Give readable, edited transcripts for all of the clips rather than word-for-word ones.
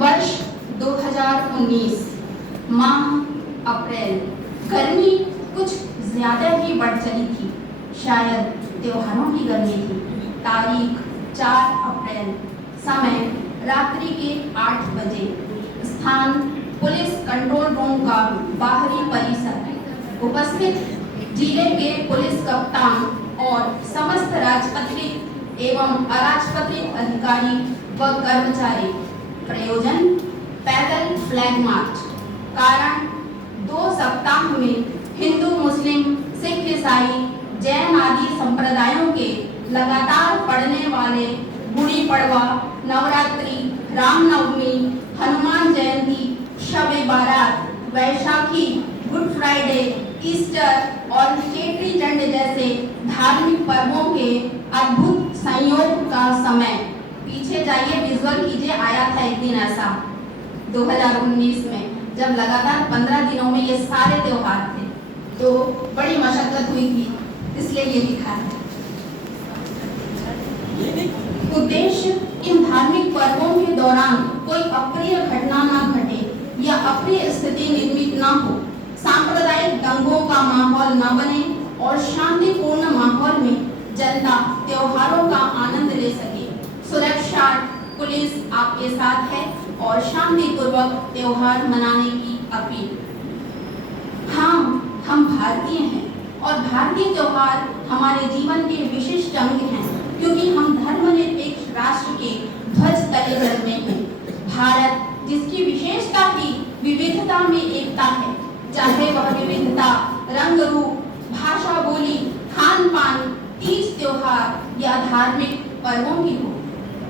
वर्ष 2019 माह अप्रैल। गर्मी कुछ ज्यादा ही बढ़ चली थी, शायद त्योहारों की गर्मी थी। तारीख 4 अप्रैल, समय रात्रि के 8 बजे, स्थान पुलिस कंट्रोल रूम का बाहरी परिसर। उपस्थित जिले के पुलिस कप्तान और समस्त राजपत्रित एवं अराजपत्रित अधिकारी व कर्मचारी। प्रयोजन पैदल फ्लैग मार्च। कारण 2 सप्ताह में हिंदू, मुस्लिम, सिख, ईसाई, जैन आदि संप्रदायों के लगातार पड़ने वाले गुड़ी पड़वा, नवरात्रि, रामनवमी, हनुमान जयंती, शब-ए बारात, वैशाखी, गुड फ्राइडे, ईस्टर और चेटी चंड जैसे धार्मिक पर्वों के अद्भुत संयोग का समय। पीछे जाइए, विजुअल कीजिए। आया था एक दिन ऐसा 2019 में, जब लगातार 15 दिनों में ये सारे त्योहार थे, तो बड़ी मशक्कत हुई थी, इसलिए ये लिखा है। उद्देश्य इन धार्मिक पर्वों के दौरान कोई अप्रिय घटना न घटे या अप्रिय स्थिति निर्मित न हो, सांप्रदायिक दंगों का माहौल न बने और शांतिपूर्ण माहौल में जनता त्योहारों का आनंद ले सके। सुरक्षा पुलिस आपके साथ है और शांतिपूर्वक त्योहार मनाने की अपील। हम भारतीय हैं और भारतीय त्योहार हमारे जीवन के विशिष्ट अंग हैं, क्योंकि हम धर्मनिरपेक्ष राष्ट्र के ध्वज तले जन्मे हैं। भारत, जिसकी विशेषता ही विविधता में एकता है, चाहे वह विविधता रंग रूप, भाषा, बोली, खान पान, तीज त्योहार या धार्मिक पर्वों की हो।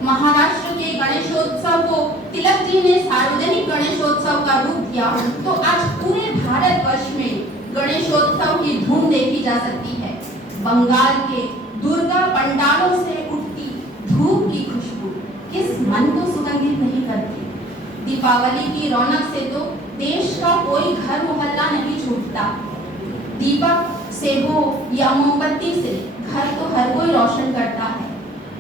महाराष्ट्र के गणेशोत्सव को तिलक जी ने सार्वजनिक गणेशोत्सव का रूप दिया, तो आज पूरे भारतवर्ष में गणेशोत्सव की धूम देखी जा सकती है। बंगाल के दुर्गा पंडालों से उठती धूप की खुशबू किस मन को सुगंधित नहीं करती। दीपावली की रौनक से तो देश का कोई घर मोहल्ला नहीं छूटता। दीपक से हो या मोमबत्ती से घर तो हर कोई रोशन करता है।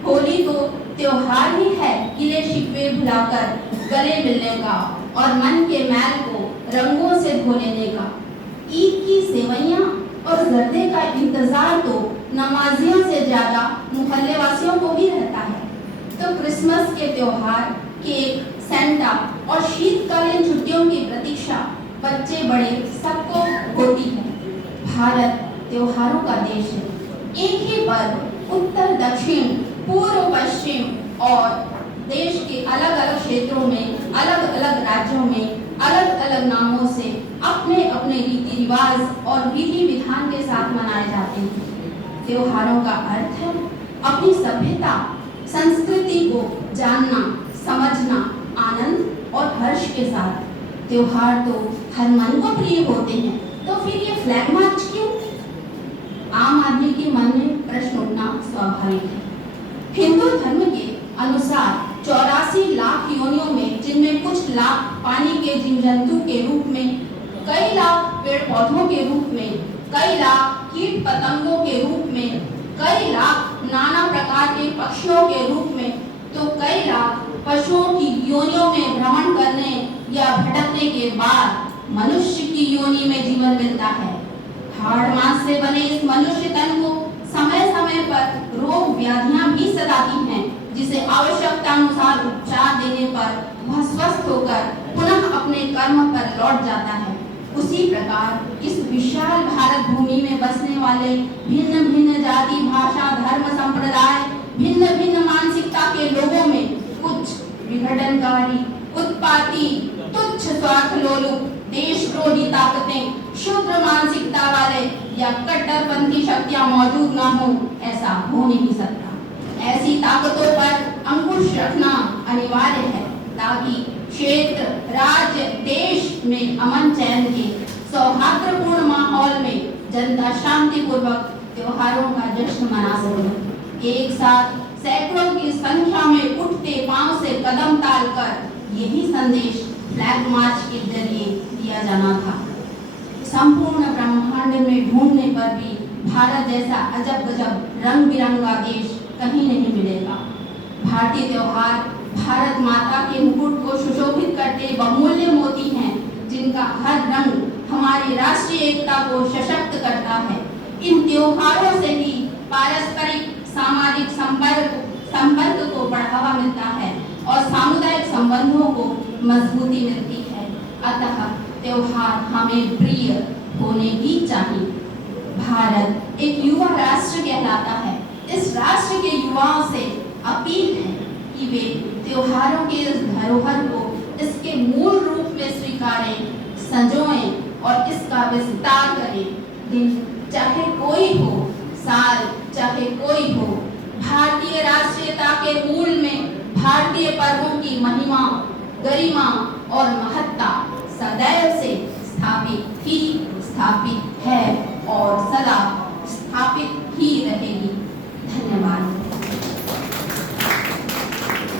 होली तो त्योहार ही है गिले शिकवे भुलाकर गले मिलने का और मन के मैल को रंगों से धो लेने का। ईद की सेवइयां और जर्दे का इंतजार तो नमाजियों से ज्यादा मोहल्ले वासियों को भी रहता है। तो क्रिसमस के त्योहार, केक, सेंटा और शीतकालीन छुट्टियों की प्रतीक्षा बच्चे बड़े सबको होती है। भारत त्योहारों का देश है। एक ही पर्व उत्तर दक्षिण, पूर्व पश्चिम और देश के अलग अलग क्षेत्रों में, अलग अलग राज्यों में अलग अलग नामों से अपने अपने रीति रिवाज और विधि विधान के साथ मनाए जाते हैं। त्योहारों का अर्थ है अपनी सभ्यता, संस्कृति को जानना, समझना, आनंद और हर्ष के साथ। त्योहार तो हर मन को प्रिय होते हैं, तो फिर ये फ्लैग मार्च क्यों? आम आदमी के मन में प्रश्न उठना स्वाभाविक है। हिंदू धर्म के अनुसार 84 लाख योनियों में, जिनमें कुछ लाख पानी के जीव जंतु के रूप में, कई लाख पेड़ पौधों के रूप में, कई लाख कीट पतंगों के रूप में, कई लाख नाना प्रकार के पक्षियों के रूप में, तो कई लाख पशुओं की योनियों में भ्रमण करने या भटकने के बाद मनुष्य की योनि में जीवन मिलता है। हाड़ मांस से बने इस मनुष्य तन को समय समय पर रोग व्याधियां भी सताती हैं, जिसे आवश्यकता अनुसार उपचार देने पर वह स्वस्थ होकर पुनः अपने कर्म पर लौट जाता है। उसी प्रकार इस विशाल भारत भूमि में बसने वाले भिन्न भिन्न जाति, भाषा, धर्म, संप्रदाय, भिन्न भिन्न मानसिकता के लोगों में कुछ विघटनकारी, उत्पाती, तुच्छ स्वार्थ लोलुप, देशद्रोही ताकतें, शुद्र मानसिकता वाले या कट्टरपंथी शक्तियां मौजूद ना हो, ऐसा हो नहीं सकता। ऐसी ताकतों पर अंकुश रखना अनिवार्य है, ताकि क्षेत्र, राज्य, देश में अमन चैन के सौहार्दपूर्ण माहौल में जनता शांतिपूर्वक त्योहारों का जश्न मना सके। एक साथ सैकड़ों की संख्या में उठते पांव से कदम तालकर यही संदेश फ्लैग मार्च के जरिए दिया जाना था। संपूर्ण ब्रह्मांड में ढूंढने पर भी भारत जैसा अजब गजब रंग बिरंगा देश कहीं नहीं मिलेगा। भारतीय त्योहार भारत माता के मुकुट को सुशोभित बहुमूल्य मोती हैं जिनका हर रंग हमारी राष्ट्रीय एकता को सशक्त करता है। इन त्योहारों से ही पारस्परिक सामाजिक संपर्क को बढ़ावा मिलता है और सामुदायिक संबंधों को मजबूती मिलती है। अतः त्योहार हमें प्रिय होने ही चाहिए। भारत एक युवा राष्ट्र कहलाता है। इस राष्ट्र के युवाओं से अपील है कि वे त्योहारों के इस धरोहर को इसके मूल रूप में स्वीकारें, संजोएं और इसका विस्तार करें। दिन चाहे कोई हो, साल चाहे कोई हो, भारतीय राष्ट्रीयता के मूल में भारतीय पर्वों की महिमा, गरिमा और महत्ता सदैव से स्थापित थी, स्थापित है और सदा स्थापित